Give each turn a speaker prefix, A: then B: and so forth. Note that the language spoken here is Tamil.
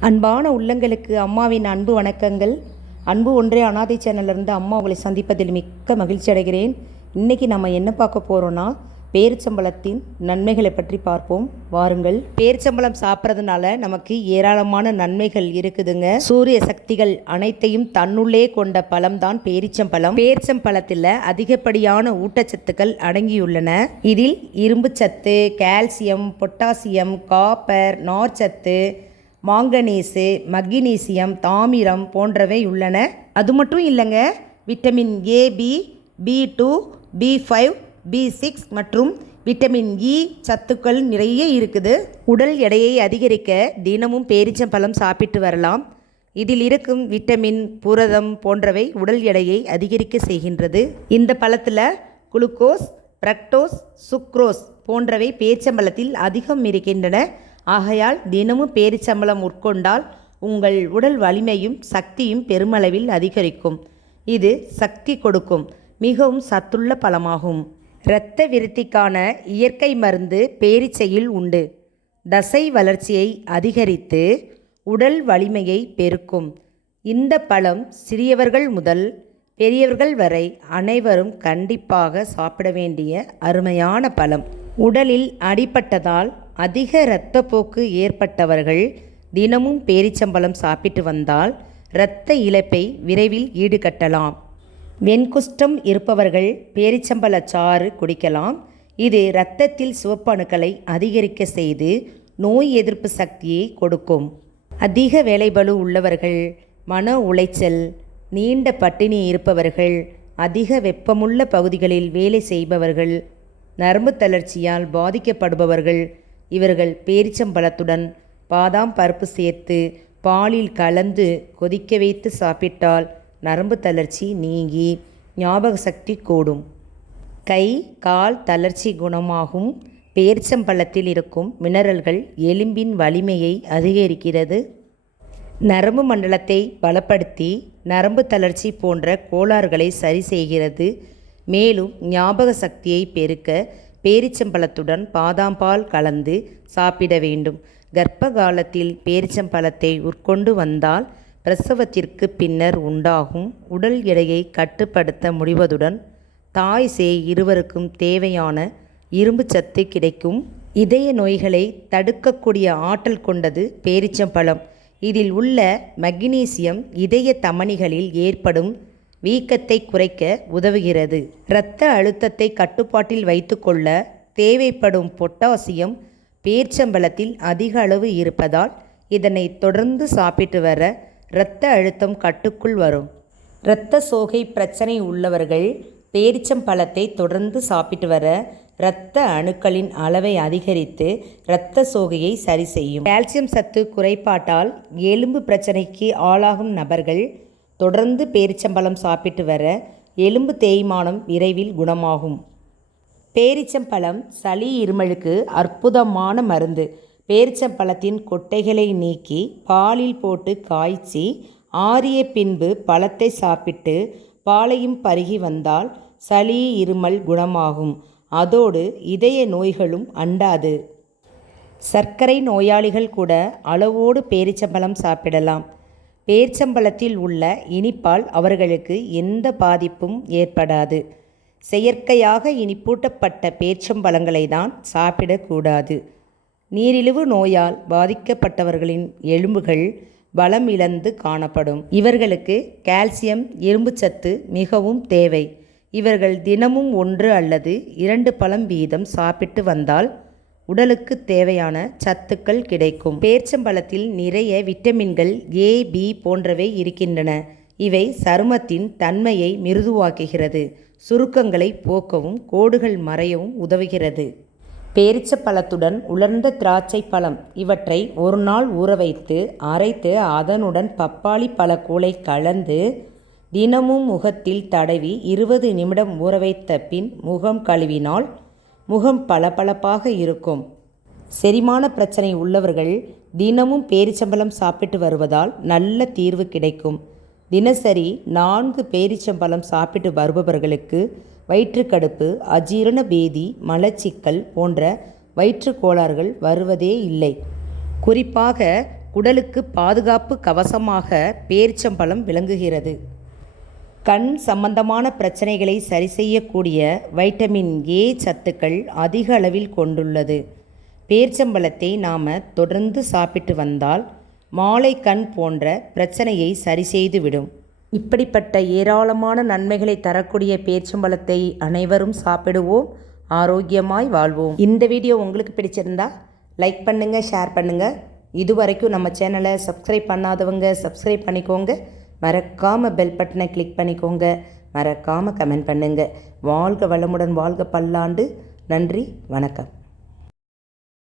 A: அன்பான உள்ளங்களுக்கு அம்மாவின் அன்பு வணக்கங்கள். அன்பு ஒன்றே அனாதை சேனலிருந்து அம்மா உங்களை சந்திப்பதில் மிக்க மகிழ்ச்சி அடைகிறேன். இன்றைக்கி நம்ம என்ன பார்க்க போகிறோன்னா பேரிச்சம்பழத்தின் நன்மைகளை பற்றி பார்ப்போம். வாருங்கள். பேரிச்சம்பழம் சாப்பிட்றதுனால நமக்கு ஏராளமான நன்மைகள் இருக்குதுங்க. சூரிய சக்திகள் அனைத்தையும் தன்னுள்ளே கொண்ட பழம்தான் பேரிச்சம்பழம். பேரிச்சம்பழத்தில் அதிகப்படியான ஊட்டச்சத்துக்கள் அடங்கியுள்ளன. இதில் இரும்பு சத்து கால்சியம் பொட்டாசியம் காப்பர் நார்ச்சத்து மாங்கனீசு மக்னீசியம் தாமிரம் போன்றவை உள்ளன. அது மட்டும் இல்லைங்க. Vitamin A B B two B five B six மற்றும் விட்டமின் இ சத்துக்கள் நிறைய இருக்குது. உடல் எடையை அதிகரிக்க தினமும் பேரிச்சம்பழம் சாப்பிட்டு வரலாம். இதில் இருக்கும் விட்டமின் புரதம் போன்றவை உடல் எடையை அதிகரிக்க செய்கின்றது. இந்த பழத்தில் குளுக்கோஸ் பிரக்டோஸ் சுக்ரோஸ் போன்றவை பேச்சம்பழத்தில் அதிகம் இருக்கின்றன. ஆகையால் தினமும் பேரிச்சம்பளம் உட்கொண்டால் உங்கள் உடல் வலிமையும் சக்தியும் பெருமளவில் அதிகரிக்கும். இது சக்தி கொடுக்கும் மிகவும் சத்துள்ள பழமாகும். இரத்த விருத்திக்கான இயற்கை மருந்து பேரிச்சையில் உண்டு. தசை வளர்ச்சியை அதிகரித்து உடல் வலிமையை பெருக்கும். இந்த பழம் சிறியவர்கள் முதல் பெரியவர்கள் வரை அனைவரும் கண்டிப்பாக சாப்பிட வேண்டிய அருமையான பழம். உடலில் அடிபட்டதால் அதிக இரத்தப்போக்கு ஏற்பட்டவர்கள் தினமும் பேரிச்சம்பழம் சாப்பிட்டு வந்தால் இரத்த இழப்பை விரைவில் ஈடுகட்டலாம். வெண்குஷ்டம் இருப்பவர்கள் பேரிச்சம்பழ சாறு குடிக்கலாம். இது இரத்தத்தில் சிவப்பணுக்களை அதிகரிக்க செய்து நோய் எதிர்ப்பு சக்தியை கொடுக்கும். அதிக வேலைபளு உள்ளவர்கள் மன உளைச்சல் நீண்ட பட்டினி இருப்பவர்கள் அதிக வெப்பமுள்ள பகுதிகளில் வேலை செய்பவர்கள் நரம்பு தளர்ச்சியால் பாதிக்கப்படுபவர்கள் இவர்கள் பேரிச்சம்பழத்துடன் பாதாம் பருப்பு சேர்த்து பாலில் கலந்து கொதிக்க வைத்து சாப்பிட்டால் நரம்பு தளர்ச்சி நீங்கி ஞாபக சக்தி கூடும். கை கால் தளர்ச்சி குணமாகும். பேரிச்சம்பழத்தில் இருக்கும் மினரல்கள் எலும்பின் வலிமையை அதிகரிக்கிறது. நரம்பு மண்டலத்தை பலப்படுத்தி நரம்பு தளர்ச்சி போன்ற கோளாறுகளை சரி செய்கிறது. மேலும் ஞாபக சக்தியை பெருக்க பேரிச்சம்பழத்துடன் பாதாம்பால் கலந்து சாப்பிட வேண்டும். கர்ப்ப காலத்தில் பேரிச்சம்பழத்தை உட்கொண்டு வந்தால் பிரசவத்திற்கு பின்னர் உண்டாகும் உடல் எடையை கட்டுப்படுத்த முடிவதுடன் தாய் சேய் இருவருக்கும் தேவையான இரும்பு சத்து கிடைக்கும். இதய நோய்களை தடுக்கக்கூடிய ஆற்றல் கொண்டது பேரிச்சம்பழம். இதில் உள்ள மக்னீசியம் இதய தமனிகளில் ஏற்படும் வீக்கத்தை குறைக்க உதவுகிறது. இரத்த அழுத்தத்தை கட்டுப்பாட்டில் வைத்துக்கொள்ள தேவைப்படும் பொட்டாசியம் பேர்ச்சம்பழத்தில் அதிக அளவு இருப்பதால் இதனை தொடர்ந்து சாப்பிட்டு வர இரத்த அழுத்தம் கட்டுக்குள் வரும். இரத்த சோகை பிரச்சனை உள்ளவர்கள் பேரிச்சம்பழத்தை தொடர்ந்து சாப்பிட்டு வர இரத்த அணுக்களின் அளவை அதிகரித்து இரத்த சோகையை சரி செய்யும். கால்சியம் சத்து குறைபாட்டால் எலும்பு பிரச்சனைக்கு ஆளாகும் நபர்கள் தொடர்ந்து பேரிச்சம்பழம் சாப்பிட்டு வர எலும்பு தேய்மானம் விரைவில் குணமாகும். பேரிச்சம்பழம் சளி இருமலுக்கு அற்புதமான மருந்து. பேரிச்சம்பழத்தின் கொட்டைகளை நீக்கி பாலில் போட்டு காய்ச்சி ஆறிய பின்பு பழத்தை சாப்பிட்டு பாலையும் பருகி வந்தால் சளி இருமல் குணமாகும். அதோடு இதய நோய்களும் அண்டாது. சர்க்கரை நோயாளிகள் கூட அளவோடு பேரிச்சம்பழம் சாப்பிடலாம். பேர்ச்சம்பழத்தில் உள்ள இனிப்பால் அவர்களுக்கு எந்த பாதிப்பும் ஏற்படாது. செயற்கையாக இனிப்பூட்டப்பட்ட பேர்ச்சம்பழங்களை தான் சாப்பிடக்கூடாது. நீரிழிவு நோயால் பாதிக்கப்பட்டவர்களின் எலும்புகள் பலம் இழந்து காணப்படும். இவர்களுக்கு கால்சியம் இரும்புச்சத்து மிகவும் தேவை. இவர்கள் தினமும் ஒன்று அல்லது இரண்டு பழம் வீதம் சாப்பிட்டு வந்தால் உடலுக்கு தேவையான சத்துக்கள் கிடைக்கும். பேர்ச்சம்பழத்தில் நிறைய விட்டமின்கள் ஏ பி போன்றவை இருக்கின்றன. இவை சருமத்தின் தன்மையை மிருதுவாக்குகிறது. சுருக்கங்களை போக்கவும் கோடுகள் மறையவும் உதவுகிறது. பேரிச்சப்பழத்துடன் உலர்ந்த திராட்சை பழம். இவற்றை ஒரு நாள் ஊற வைத்து அரைத்து அதனுடன் பப்பாளி பழக்கூளை கலந்து தினமும் முகத்தில் தடவி இருபது நிமிடம் ஊற வைத்த பின் முகம் கழுவினால் முகம் பளபளப்பாக இருக்கும். செரிமான பிரச்சனை உள்ளவர்கள் தினமும் பேரிச்சம்பழம் சாப்பிட்டு வருவதால் நல்ல தீர்வு கிடைக்கும். தினசரி நான்கு பேரிச்சம்பழம் சாப்பிட்டு வருபவர்களுக்கு வயிற்றுக்கடுப்பு அஜீரண பேதி மலச்சிக்கல் போன்ற வயிற்றுக்கோளாறுகள் வருவதே இல்லை. குறிப்பாக உடலுக்கு பாதுகாப்பு கவசமாக பேரிச்சம்பழம் விளங்குகிறது. கண் சம்பந்தமான பிரச்சனைகளை சரி செய்யக்கூடிய வைட்டமின் ஏ சத்துக்கள் அதிக அளவில் கொண்டுள்ளது. பேர்ச்சம்பழத்தை நாம் தொடர்ந்து சாப்பிட்டு வந்தால் மாலை கண் போன்ற பிரச்சனையை சரி செய்துவிடும் இப்படிப்பட்ட ஏராளமான நன்மைகளை தரக்கூடிய பேர்ச்சம்பழத்தை அனைவரும் சாப்பிடுவோம். ஆரோக்கியமாய் வாழ்வோம். இந்த வீடியோ உங்களுக்கு பிடிச்சிருந்தா லைக் பண்ணுங்கள் ஷேர் பண்ணுங்கள் இதுவரைக்கும் நம்ம சேனலை சப்ஸ்கிரைப் பண்ணாதவங்க சப்ஸ்கிரைப் பண்ணிக்கோங்க. மறக்காமல் பெல் பட்டனை கிளிக் பண்ணிக்கோங்க. மறக்காமல் கமெண்ட் பண்ணுங்கள் வாழ்க வளமுடன் வாழ்க பல்லாண்டு. நன்றி வணக்கம்.